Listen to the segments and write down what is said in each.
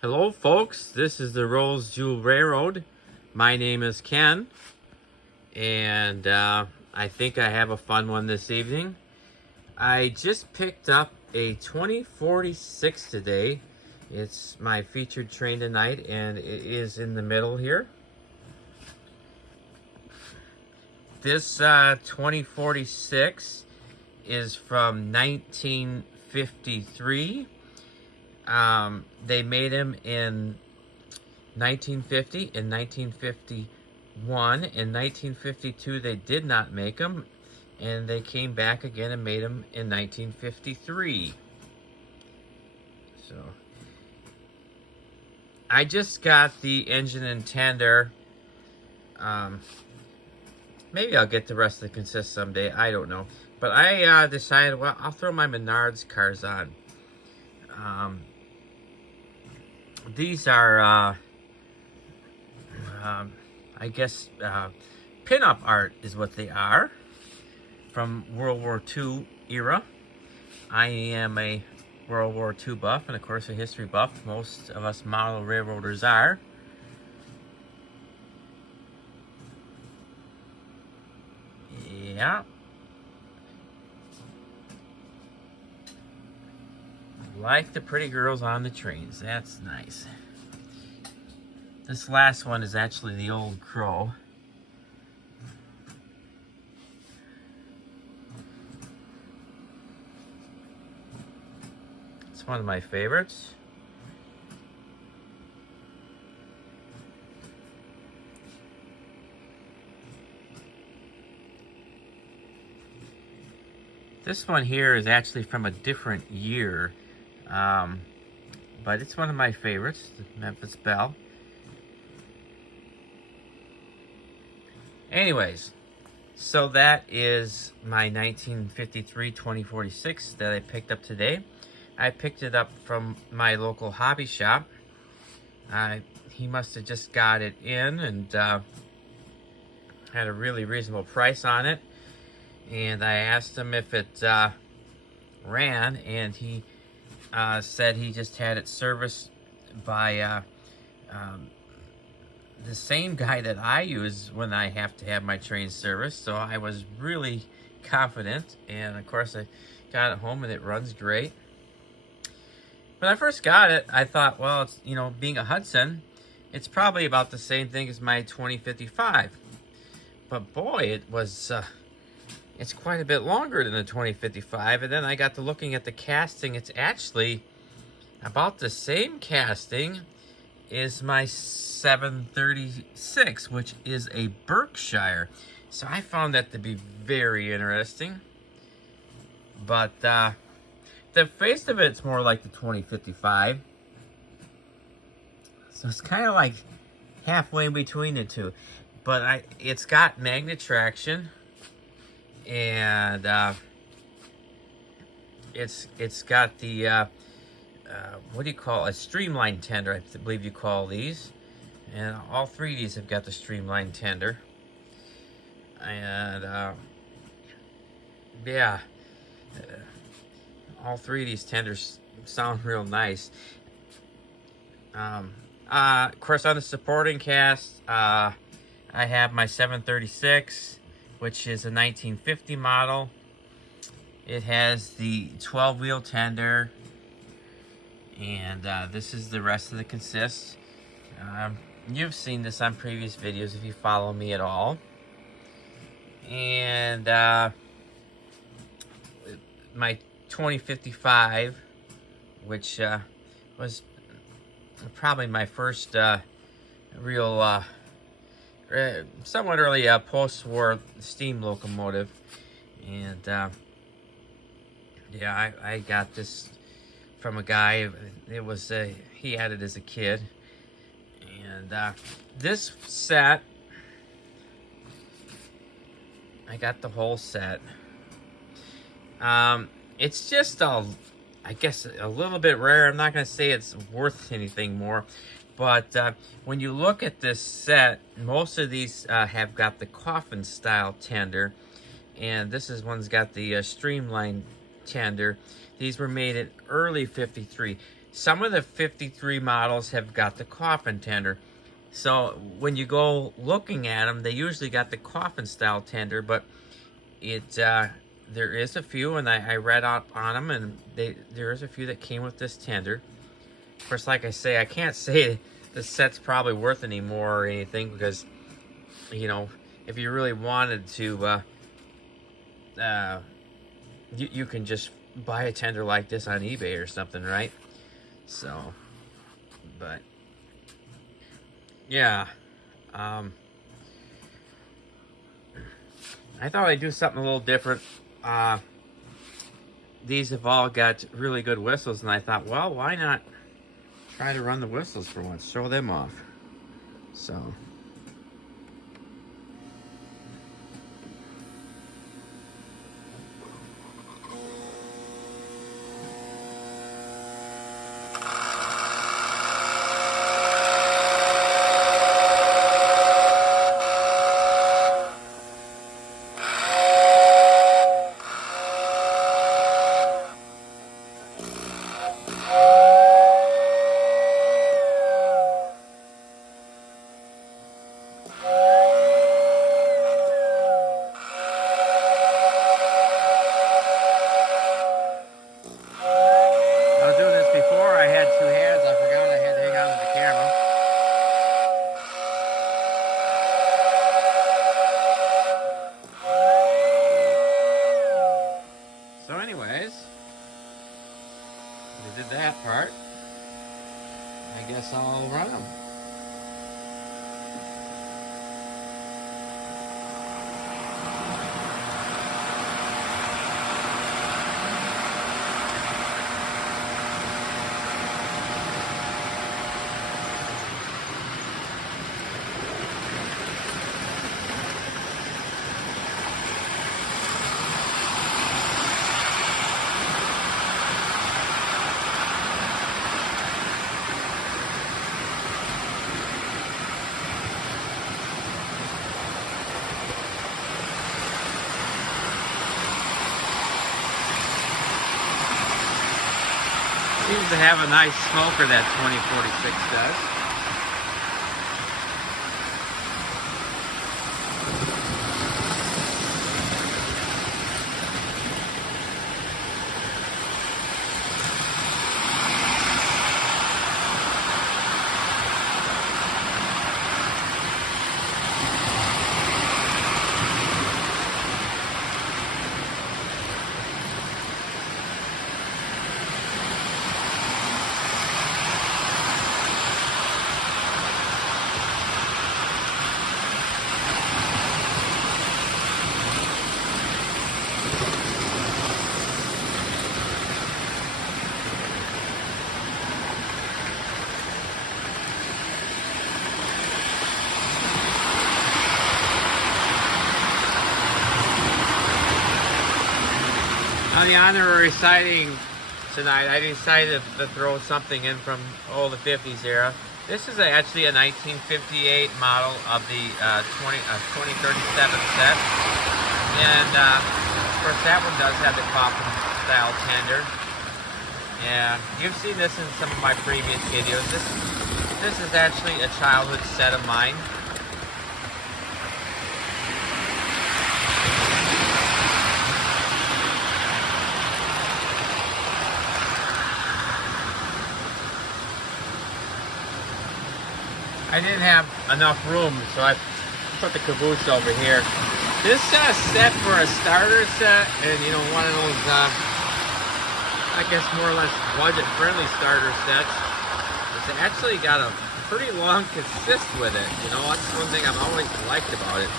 Hello folks, this is the Rose Jewel Railroad. My name is Ken, and I think I have a fun one this evening. I just picked up a 2046 today. It's my featured train tonight, and it is in the middle here. This 2046 is from 1953. They made them in 1950 and 1951. In 1952, they did not make them, and they came back again and made them in 1953. So, I just got the engine and tender. Maybe I'll get the rest of the consist someday. I don't know. But I decided, well, I'll throw my Menards cars on. These are, I guess, pin-up art is what they are from World War II era. I am a World War II buff and, of course, a history buff. Most of us model railroaders are. Yeah. Like the pretty girls on the trains. That's nice. This last one is actually the Old Crow. It's one of my favorites. This one here is actually from a different year. But it's one of my favorites, the Memphis Belle. Anyways, so that is my 1953 2046 that I picked up today. I picked it up from my local hobby shop. He must have just got it in and had a really reasonable price on it. And I asked him if it ran, and he said he just had it serviced by the same guy that I use when I have to have my train serviced. So I was really confident, and of course I got it home and it runs great. When I first got it, I thought, well, it's, you know, being a Hudson, it's probably about the same thing as my 2055. But boy, it was it's quite a bit longer than the 2055, and then I got to looking at the casting. It's actually about the same casting as my 736, which is a Berkshire. So I found that to be very interesting. But the face of it's more like the 2055. So it's kind of like halfway in between the two. But it's got magnet traction. And it's got the what do you call a streamlined tender? I believe you call these, and all three of these have got the streamlined tender. And yeah, all three of these tenders sound real nice. Of course, on the supporting cast, I have my 736. Which is a 1950 model. It has the 12-wheel tender, and this is the rest of the consist. You've seen this on previous videos if you follow me at all. And my 2055, which was probably my first real somewhat early post-war steam locomotive. And yeah, I got this from a guy. It was he had it as a kid. And this set, I got the whole set. It's just I guess a little bit rare. I'm not going to say it's worth anything more. But when you look at this set, most of these have got the coffin style tender, and this one's got the streamlined tender. These were made in early '53. Some of the 53 models have got the coffin tender. So when you go looking at them, they usually got the coffin style tender, but there is a few, and I read up on them, and there is a few that came with this tender. Of course, like I say, I can't say the set's probably worth any more or anything, because, you know, if you really wanted to, you can just buy a tender like this on eBay or something, right? So, but yeah, I thought I'd do something a little different. These have all got really good whistles, and I thought, well, why not try to run the whistles for once, show them off. So did that part. I guess I'll run them. Seems to have a nice smoker, that 2046 does. On the honorary sighting tonight, I decided to throw something in from the 50s era. This is actually a 1958 model of the 2037 set. And of course that one does have the coffin style tender. Yeah, you've seen this in some of my previous videos. This is actually a childhood set of mine. I didn't have enough room, so I put the caboose over here. This set for a starter set, and you know, one of those, I guess more or less budget-friendly starter sets, it's actually got a pretty long consist with it. You know, that's one thing I've always liked about it.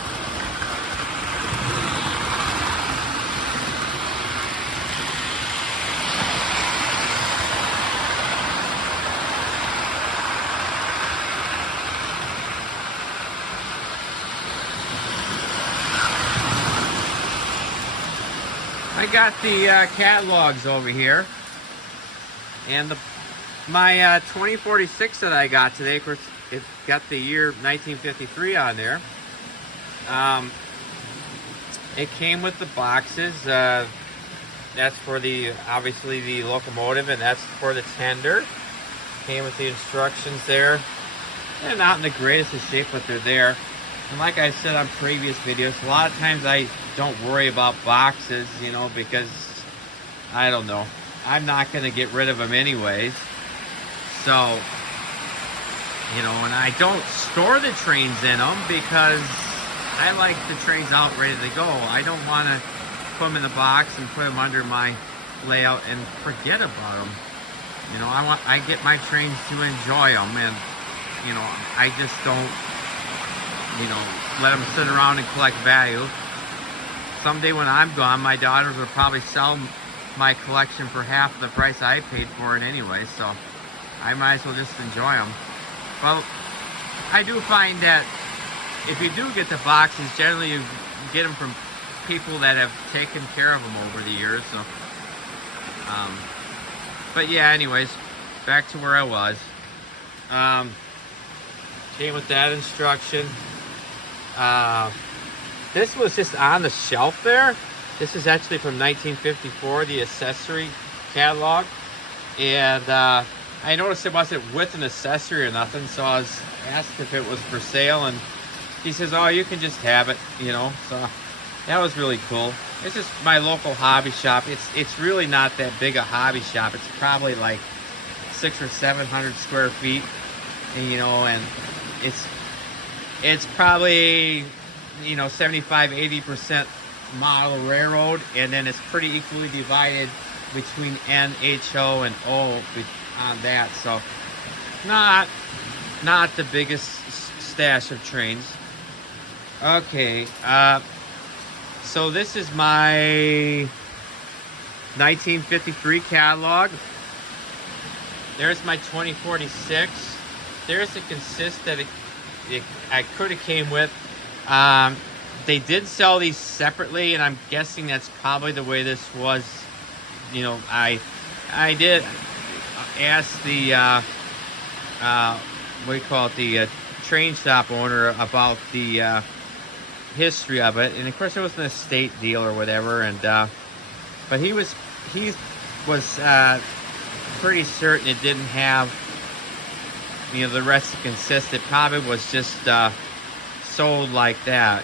I got the catalogs over here, and my 2046 that I got today, of course, it got the year 1953 on there. It came with the boxes. That's for obviously the locomotive, and that's for the tender. Came with the instructions there. They're not in the greatest of shape, but they're there. And like I said on previous videos, a lot of times I don't worry about boxes, you know, because I don't know, I'm not going to get rid of them anyways. So, you know, and I don't store the trains in them because I like the trains out ready to go. I don't want to put them in the box and put them under my layout and forget about them. You know, I get my trains to enjoy them, and you know, I just don't, you know, let them sit around and collect value. Someday when I'm gone, my daughters will probably sell my collection for half the price I paid for it anyway, so I might as well just enjoy them. Well, I do find that if you do get the boxes, generally you get them from people that have taken care of them over the years. So, but yeah, anyways, back to where I was. Came with that instruction. This was just on the shelf there. This is actually from 1954, the accessory catalog. And I noticed it wasn't with an accessory or nothing, so I was asked if it was for sale, and he says, oh, you can just have it, you know. So that was really cool. This is my local hobby shop. It's really not that big a hobby shop. It's probably like 600 or 700 square feet, and, you know, and it's probably, you know, 75-80% model railroad, and then it's pretty equally divided between N, H, O, and O on that. So not the biggest stash of trains. Okay, so this is my 1953 catalog. There's my 2046. There's the consist that I could have came with. They did sell these separately, and I'm guessing that's probably the way this was. You know, I did ask the what do you call it, the train shop owner about the history of it, and of course it was an estate deal or whatever, and but he was pretty certain it didn't have, you know, the rest of consist. It probably was just sold like that.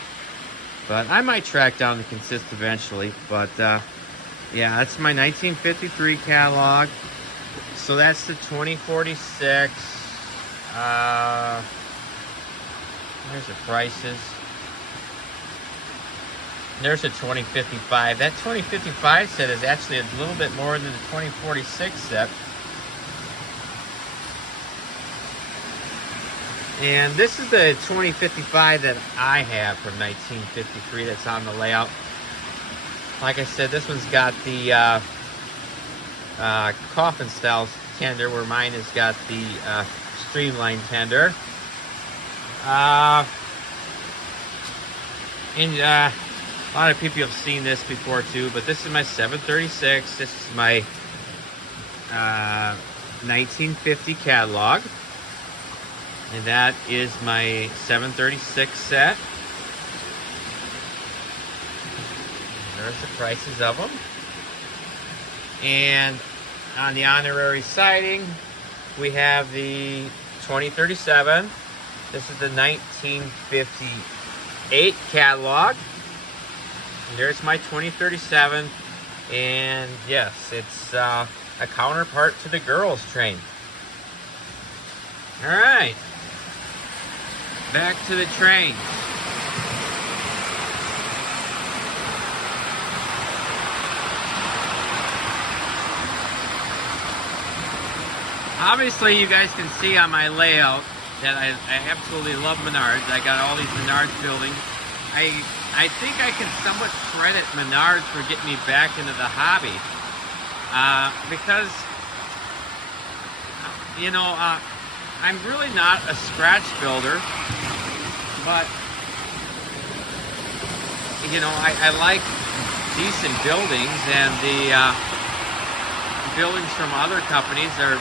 But I might track down the consist eventually. But yeah, that's my 1953 catalog. So that's the 2046. There's the prices. There's a 2055. That 2055 set is actually a little bit more than the 2046 set. And this is the 2055 that I have from 1953 that's on the layout. Like I said, this one's got the coffin style tender, where mine has got the streamlined tender. A lot of people have seen this before too, but this is my 736. This is my 1950 catalog. And that is my 736 set. There's the prices of them. And on the honorary siding, we have the 2037. This is the 1958 catalog. And there's my 2037. And yes, it's a counterpart to the girls' train. All right. Back to the train. Obviously, you guys can see on my layout that I absolutely love Menards. I got all these Menards buildings. I think I can somewhat credit Menards for getting me back into the hobby. Because, you know, I'm really not a scratch builder, but, you know, I like decent buildings, and the buildings from other companies are,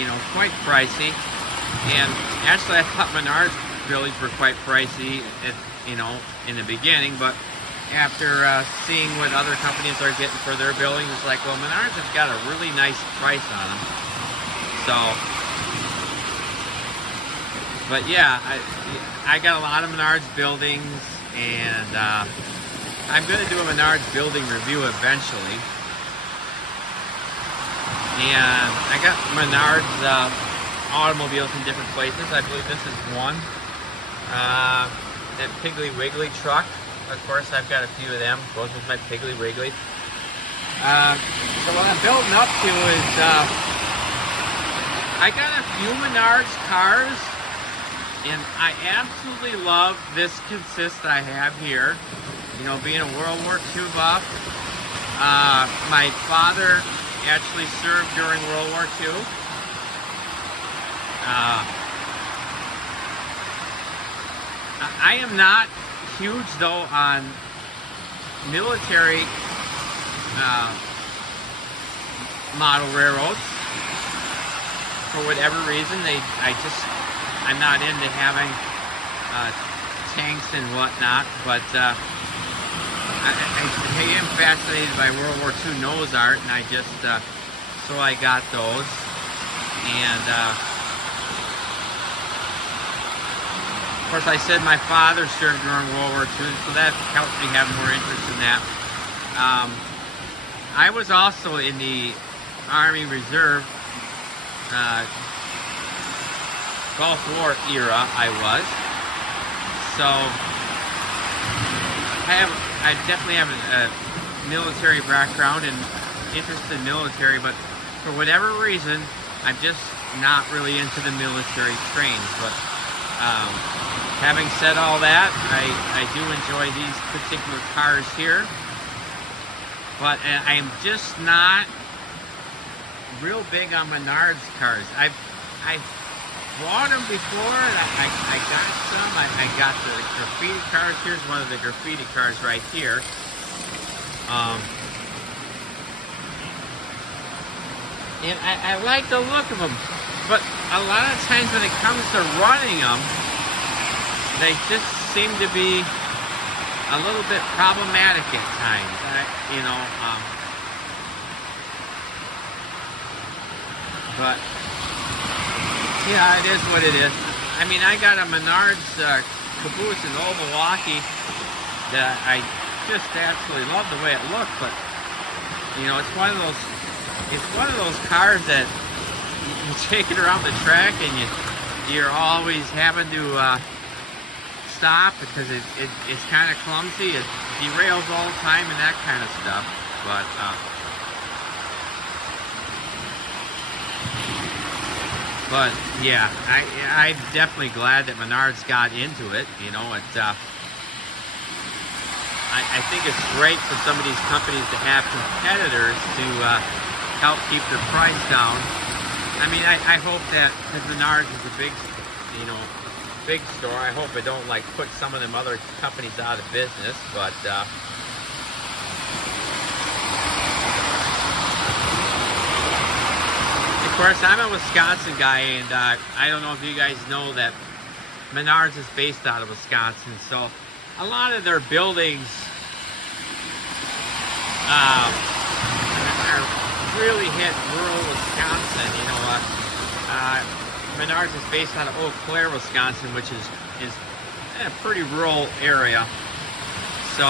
you know, quite pricey. And actually, I thought Menards buildings were quite pricey, you know, in the beginning, but after seeing what other companies are getting for their buildings, it's like, well, Menards has got a really nice price on them. So So, but yeah, I got a lot of Menards buildings, and I'm going to do a Menards building review eventually. And I got Menards automobiles in different places. I believe this is one. That Piggly Wiggly truck. Of course, I've got a few of them. Goes with my Piggly Wiggly. So what I'm building up to is I got a few Menards cars, and I absolutely love this consist I have here. You know, being a World War II buff. My father actually served during World War II. I am not huge though on military model railroads. For whatever reason, I'm not into having tanks and whatnot, but I am fascinated by World War II nose art, and so I got those. And of course, I said my father served during World War II, so that helped me have more interest in that. I was also in the Army Reserve Gulf War era. I was. So I definitely have a military background and interest in military, but for whatever reason, I'm just not really into the military trains. But having said all that, I do enjoy these particular cars here, but I'm just not real big on Menards cars. I've bought them before, and I got some. I got the graffiti cars. Here's one of the graffiti cars right here. And I like the look of them, but a lot of times when it comes to running them, they just seem to be a little bit problematic at times. But yeah, it is what it is. I mean, I got a Menards caboose in Old Milwaukee that I just absolutely love the way it looked, but you know, it's one of those cars that you take it around the track and you're always having to stop because it's kind of clumsy. It derails all the time and that kind of stuff. But yeah, I'm definitely glad that Menards got into it. You know, I think it's great for some of these companies to have competitors to help keep their price down. I mean, I hope that, because Menards is a big store, I hope it don't like put some of them other companies out of business. But of course, I'm a Wisconsin guy, and I don't know if you guys know that Menards is based out of Wisconsin, so a lot of their buildings are really hit rural Wisconsin. You know, Menards is based out of Eau Claire, Wisconsin, which is a pretty rural area. So,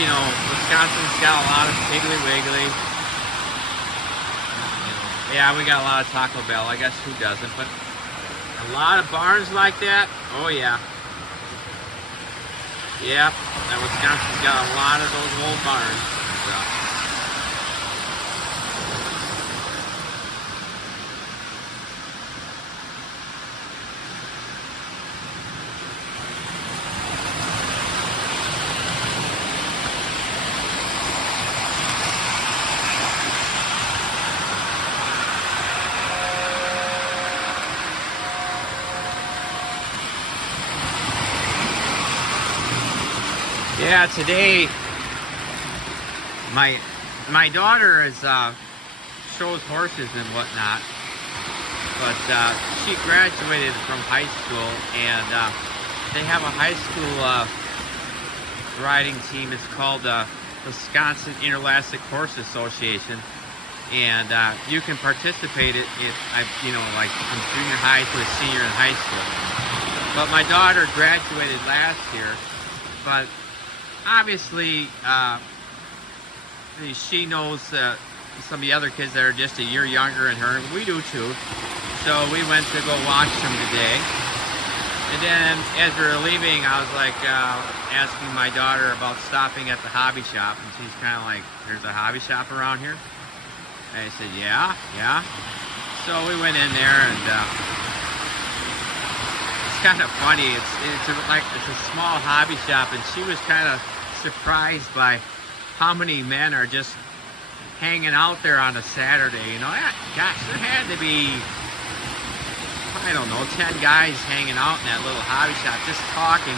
you know, Wisconsin's got a lot of Piggly Wiggly. Yeah, we got a lot of Taco Bell. I guess who doesn't? But a lot of barns like that. Oh yeah. Yep. And Wisconsin's got a lot of those old barns. So. Yeah, today my daughter shows horses and whatnot, but she graduated from high school, and they have a high school riding team. It's called Wisconsin Interscholastic Horse Association, and you can participate like from junior high to a senior in high school. But my daughter graduated last year, but obviously she knows some of the other kids that are just a year younger than her, and we do too. So we went to go watch them today. And then as we were leaving, I was like asking my daughter about stopping at the hobby shop, and she's kind of like, "There's a hobby shop around here?" And I said, yeah. So we went in there, and it's kind of funny. It's a small hobby shop, and she was kind of surprised by how many men are just hanging out there on a Saturday. You know, gosh, there had to be, I don't know, 10 guys hanging out in that little hobby shop just talking.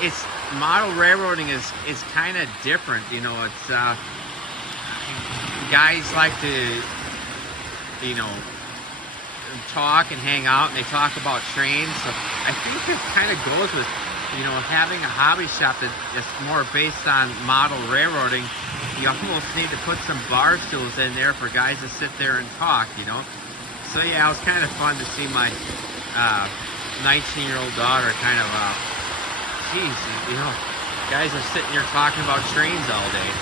It's model railroading is kind of different. You know, it's guys like to, you know, talk and hang out, and they talk about trains. So I think it kind of goes with, you know, having a hobby shop that's more based on model railroading. You almost need to put some bar stools in there for guys to sit there and talk, you know. So yeah, it was kind of fun to see my 19-year-old daughter kind of, geez, you know, guys are sitting here talking about trains all day.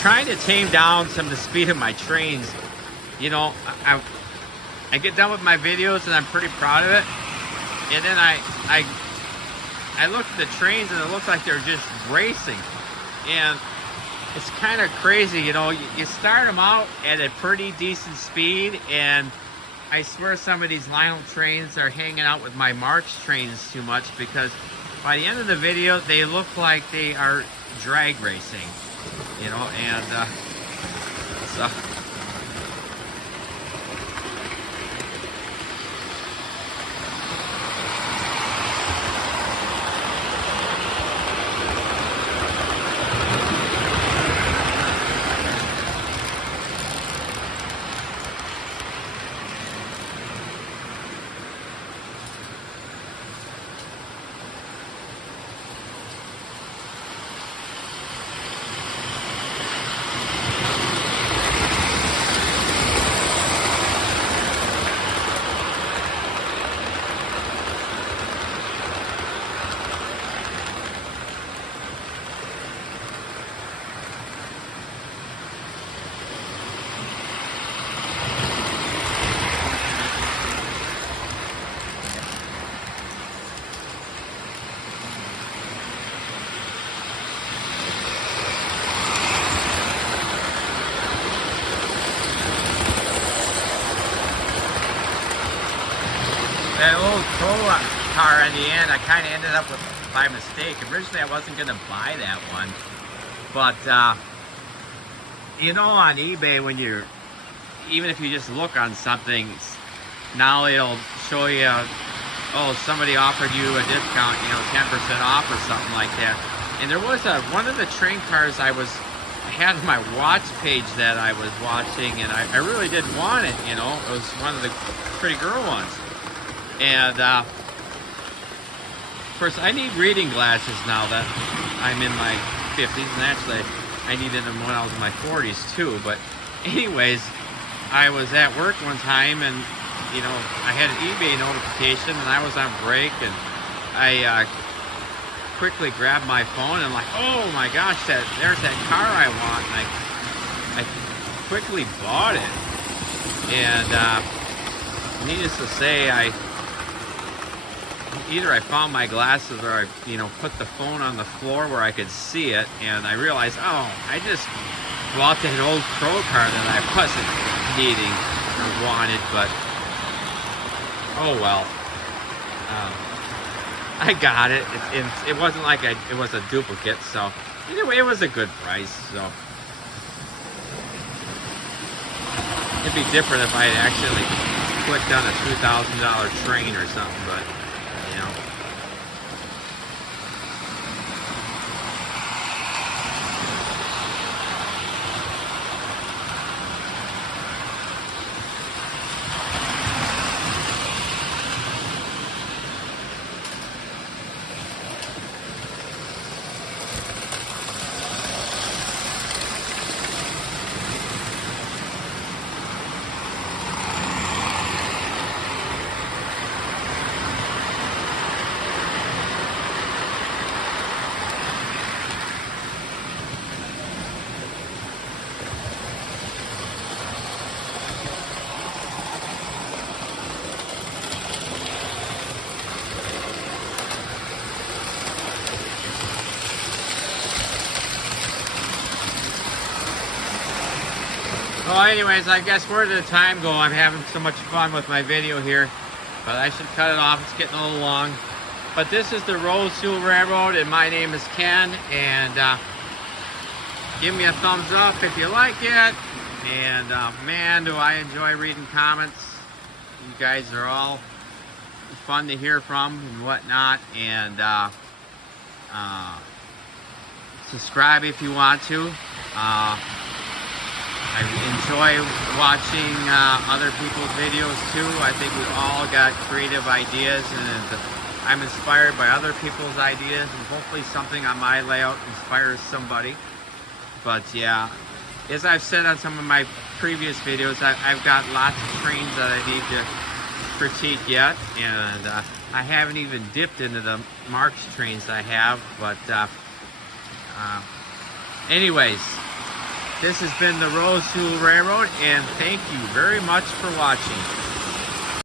Trying to tame down some of the speed of my trains. You know, I get done with my videos and I'm pretty proud of it, and then I look at the trains and it looks like they're just racing, and it's kind of crazy. You know, you start them out at a pretty decent speed, and I swear some of these Lionel trains are hanging out with my March trains too much, because by the end of the video they look like they are drag racing. You know, and so that old Corolla car in the end, I kind of ended up with by mistake. Originally, I wasn't going to buy that one, but you know, on eBay, when you're, even if you just look on something, now it'll show you, oh, somebody offered you a discount, you know, 10% off or something like that. And there was one of the train cars I had on my watch page that I was watching, and I really did want it. You know, it was one of the pretty girl ones. And of course, I need reading glasses now that I'm in my 50s, and actually I needed them when I was in my 40s too. But anyways, I was at work one time, and you know, I had an eBay notification, and I was on break, and I quickly grabbed my phone and like, oh my gosh, there's that car I want, and I quickly bought it. And needless to say, either I found my glasses, or I, you know, put the phone on the floor where I could see it, and I realized, oh, I just bought that old Crow car that I wasn't needing or wanted. But oh well, I got it. It wasn't like it was a duplicate, so anyway, it was a good price. So it'd be different if I had actually clicked on a $2,000 train or something, but you know. Well, anyways, I guess where did the time go? I'm having so much fun with my video here, but I should cut it off. It's getting a little long. But this is the Roseville Railroad, and my name is Ken, and give me a thumbs up if you like it. And man, do I enjoy reading comments. You guys are all fun to hear from and whatnot. And subscribe if you want to. I enjoy watching other people's videos too. I think we've all got creative ideas, and I'm inspired by other people's ideas, and hopefully something on my layout inspires somebody. But yeah, as I've said on some of my previous videos, I've got lots of trains that I need to critique yet, and I haven't even dipped into the March trains I have. But anyways, this has been the Roseville Railroad, and thank you very much for watching.